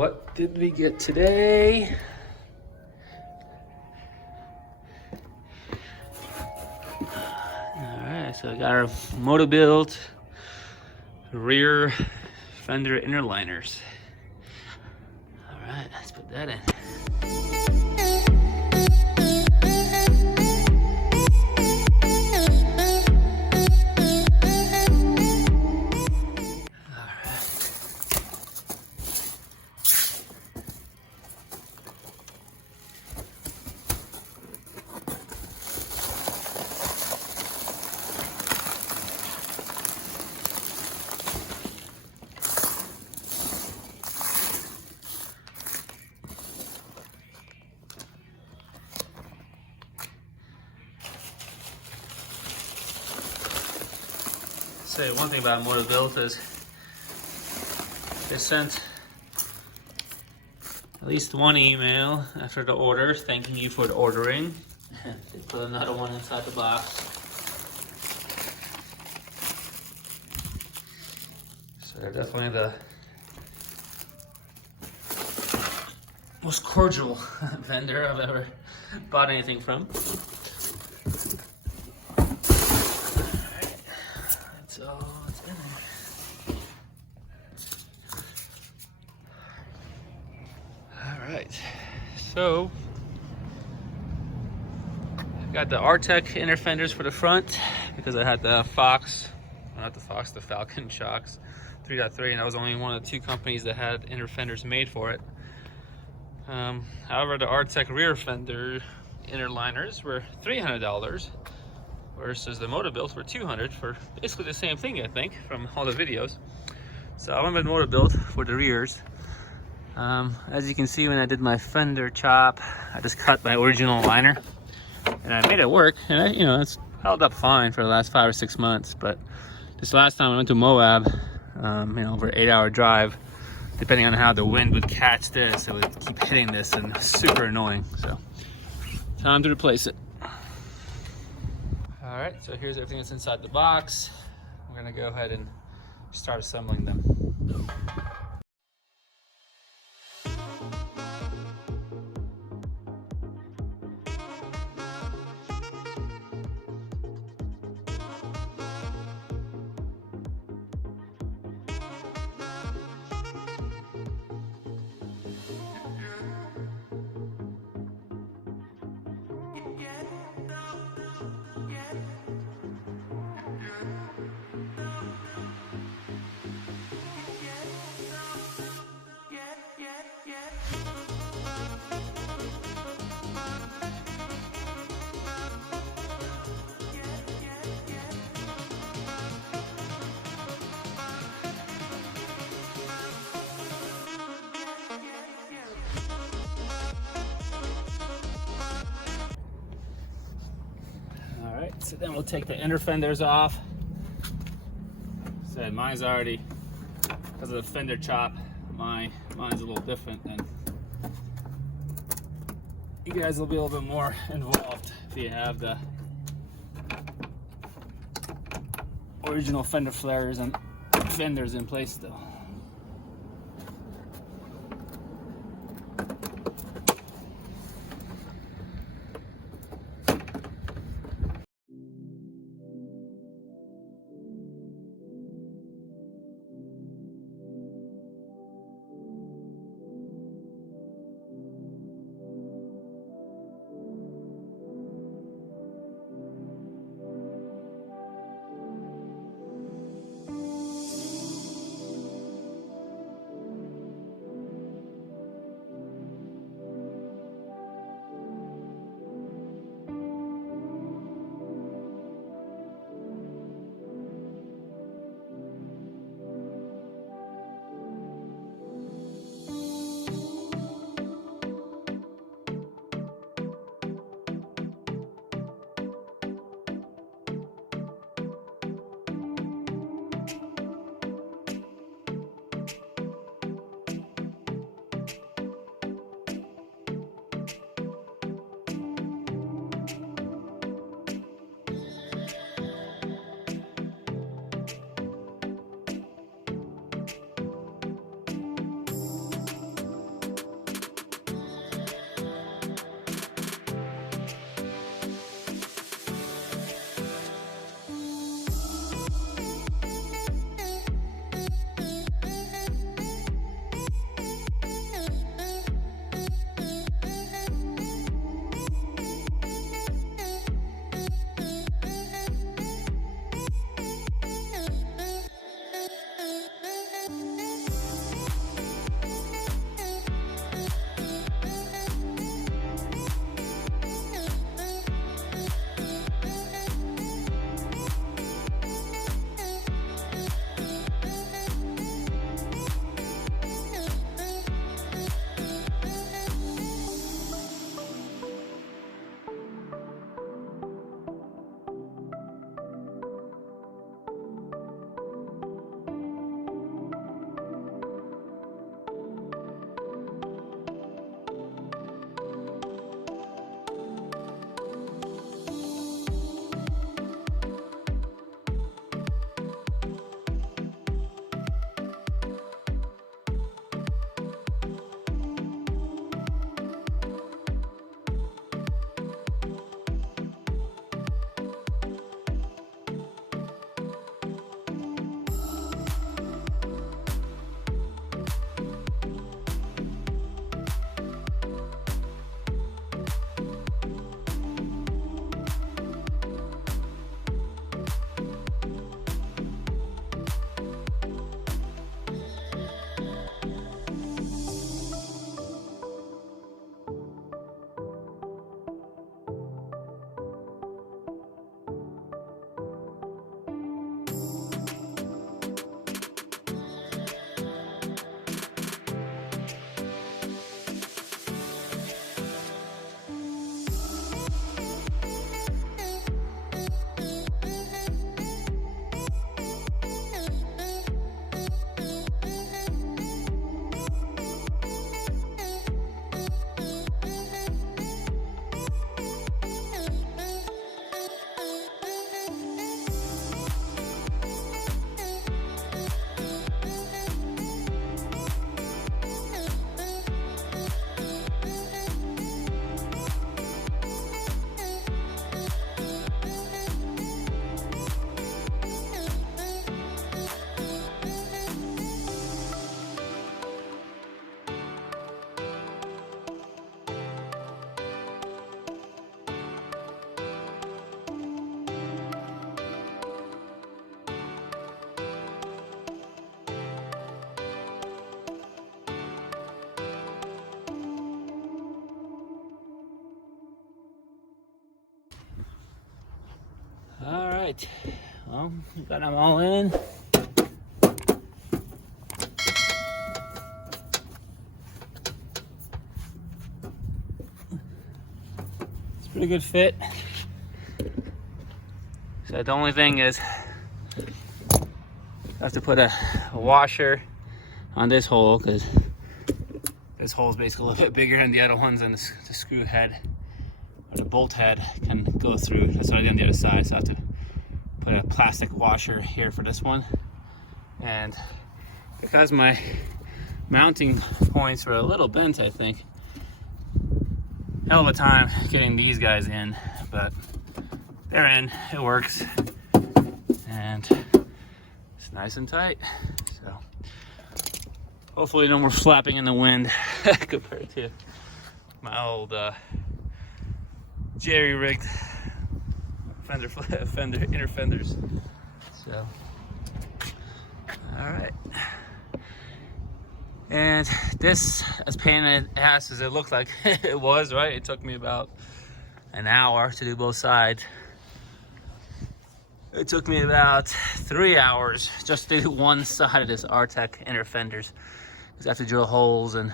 what did we get today? Alright, so I got our MotoBilt rear fender inner liners. Alright, let's put that in. Say one thing about MotoBilt is they sent at least one email after the order thanking you for the ordering. They put another one inside the box. So they're definitely the most cordial vendor I've ever bought anything from. So it's in there. All right, so I got the Artec inner fenders for the front because I had the the Falcon shocks 3.3, and that was only one of the 2 companies that had inner fenders made for it. However, the Artec rear fender inner liners were $300. Versus the MotoBilt for $200 for basically the same thing, I think, from all the videos. So I went with MotoBilt for the rears. As you can see, when I did my fender chop, I just cut my original liner and I made it work. And it's held up fine for the last 5 or 6 months. But this last time I went to Moab, over an 8-hour drive, depending on how the wind would catch this, it would keep hitting this and super annoying. So time to replace it. All right, so here's everything that's inside the box. We're gonna go ahead and start assembling them. So then we'll take the inner fenders off. So mine's already, because of the fender chop, mine's a little different, and you guys will be a little bit more involved if you have the original fender flares and fenders in place still. right, well, we got them all in. It's a pretty good fit. So the only thing is, I have to put a washer on this hole, because this hole is basically a little bit bigger than the other ones, and the screw head or the bolt head can go through. That's already on the other side, so I have to put a plastic washer here for this one. And because my mounting points are a little bent, I think, hell of a time getting these guys in, but they're in, it works, and it's nice and tight. So hopefully no more flapping in the wind compared to my old jerry-rigged Fender inner fenders. So, all right. And this, as pain in the ass as it looked like it was, right? It took me about an hour to do both sides. It took me about 3 hours just to do one side of this R-Tech inner fenders, because I have to drill holes and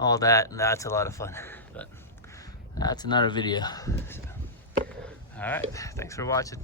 all that, and that's a lot of fun. But that's another video. So, all right, thanks for watching.